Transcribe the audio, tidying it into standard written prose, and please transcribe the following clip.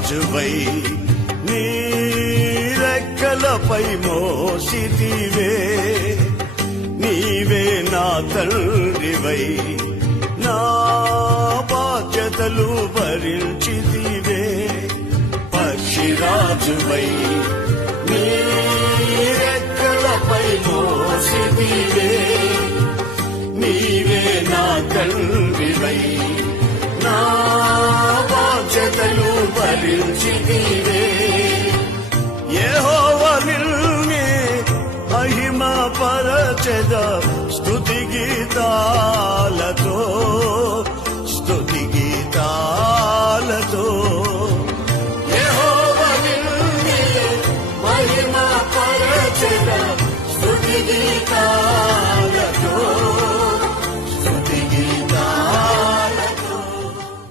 రాజువై నీ రెక్కలపై మోసితివే నీవే నా తండ్రివై నా బాధ్యతలు భరించితివే పక్షిరాజువై నీ రెక్కలపై మోసితివే నీవే నా తండ్రివై నా బాధ్యతలు భరించితివే